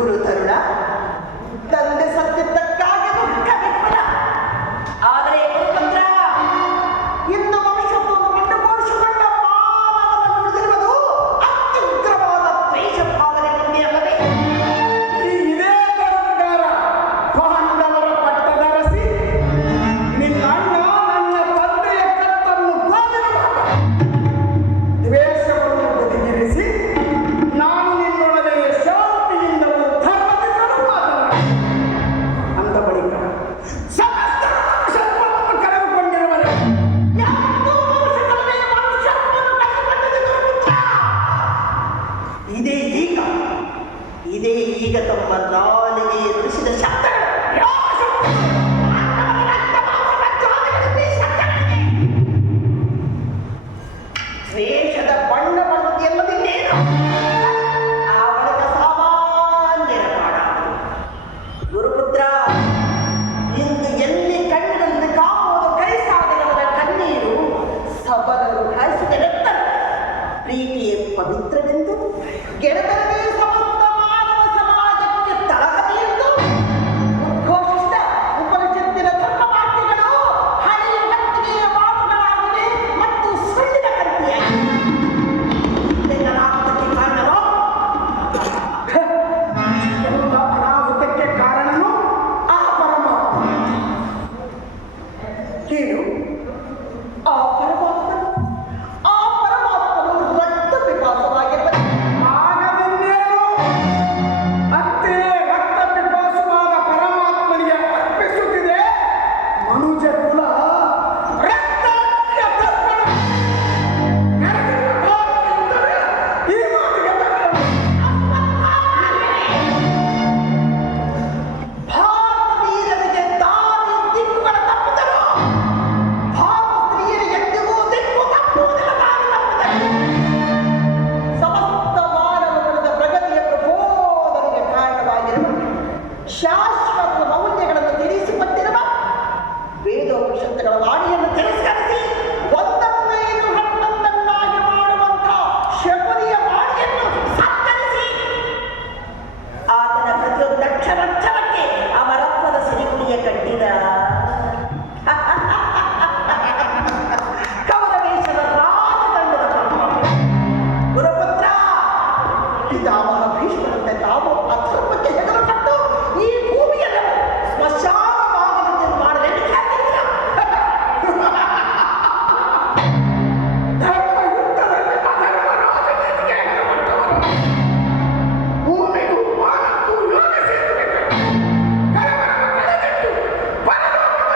ಗುರು ತರುಣ, ತಂದೆ ಸತ್ಯದ್ದಕ್ಕಾಗಿ ದುಃಖ ವಿಫಲ. ಆದರೆ ಗುರುಪುತ್ರ, ಇಂದು ಮನುಷ್ಯತ್ವವನ್ನು ಕಂಡುಕೋಡಿಸಿಕೊಂಡ ಮಾನವನ ನುಡಿದಿರುವುದು ಅತ್ಯುಗ್ರವಾದ ದ್ವೇಷ ಭಾವನೆ ಮುಂದೆ ಅಲ್ಲವೇ? ಇದೇ ತರಂಗಾರ ಪಾಂಡವರ ಪಟ್ಟದರಸಿ ನಿನ್ನ ಅಣ್ಣ ನನ್ನ ತಂದೆಯ ಕತ್ತನ್ನು ಬಾಗಿರುವಾಗ ದ್ವೇಷವನ್ನು ಬದಿಗಿರಿಸಿ ನಾನು ನಿನ್ನೊಡನೆ ಶಾಂತಿಯಿಂದಲೂ ಧರ್ಮದಿಂದಲೂ ಮಾತನಾಡಿ ಅಂದ ಬಳಿಕ ಸಮಸ್ತ ಮನುಷ್ಯತ್ವವನ್ನು ಕಳೆದುಕೊಂಡಿರುವರೆ ಯಾವತ್ತೂ ಮನುಷ್ಯನಲ್ಲೇ ಮನುಷ್ಯತ್ವವನ್ನು ಕಳೆದುಕೊಂಡಿದೆ ಗುರುಪುತ್ರ. ಇದೇ ಈಗ ತಮ್ಮ ನಾಲಿಗೆ ಎದುರಿಸಿದ ಶಬ್ದಗಳು. ಯಾವ ಶಬ್ದಗಳು? ಮಾನವನ ರಕ್ತ ಮಾಂಸದ ಜ್ವಾಲೆಗಳಿಂದ ಈ ಶಬ್ದಗಳಿಗೆ ದ್ವೇಷದ ಬಣ್ಣ ಬಣ್ಣದ್ದು ಎನ್ನುವುದಿನ್ನೇನು? ಆ ಬಳಿಕ ಸಾಮಾನ್ಯರ ಕಾಡಾದರು. ಗುರುಪುತ್ರ, ಇಂದು ಎಲ್ಲಿ ಕಣ್ಣಿನಲ್ಲಿ ಕಾಮುವುದು ಕೈ ಸಾಧನವರ ಕಣ್ಣೀರು, ಸಬಲರು ಹಾಯಿಸಿದ ನೆತ್ತರು, ಪ್ರೀತಿಯೇ ಪವಿತ್ರವೆಂದು, ಗೆಳೆತನವೇ ಸಮಸ್ತ ಮಾನವ ಸಮಾಜಕ್ಕೆ ತಳಹದಿ ಎಂದು ಉದ್ಘೋಷಿಸಿದ ಉಪನಿಷತ್ತಿನ ಧರ್ಮವಾಕ್ಯಗಳು ಹಳೆಯ ಹೊತ್ತಿಗೆಯ ಮಾತುಗಳಾಗಿವೆ ಮತ್ತು ಸುಳ್ಳಿನ ಕಲ್ಪಿಯಾಗಿವೆ. ಇದೆಲ್ಲ ಅನಾಹುತಕ್ಕೆ ಕಾರಣವೋ? ಎಲ್ಲ ಅನಾಹುತಕ್ಕೆ ಕಾರಣನು ಆ ಪರಮಾತ್ಮ. ಏನು? ಆ ಪರಮಾತ್ಮನು ರಕ್ತ ಪಿಪಾಸವಾಗಿರುವ ಆಗದಿನ್ನೇನು ಅತ್ತೆ ರಕ್ತ ಪಿಪಾಸುವಾದ ಪರಮಾತ್ಮನಿಗೆ ಅರ್ಪಿಸುತ್ತಿದೆ ಮನುಜ ಕುಲ ರಕ್ತಾದ್ಯ ತರ್ಪಣ. ನೆರೆದಿರುವ ಭಾರತದಿಂದಲೇ ಈ ಮಾತಿಗೆ ತಕ್ಕನು. ಭಾರತೀಯರಿಗೆ ದಾರಿ ದಿಕ್ಕುಗಳ ತಪ್ಪಿದರು. ಭಾರತ ಸ್ತ್ರೀಯರಿಗೆ ಎಂದಿಗೂ ದಿಕ್ಕು ತಪ್ಪುವುದಿಲ್ಲ, ದಾರಿ ತಪ್ಪಿದರು. ಸಮಸ್ತ ಮಾನವಕುಲದ ಪ್ರಗತಿಯ ಪ್ರಬೋಧನೆಗೆ ಕಾರಣವಾಗಿರುವ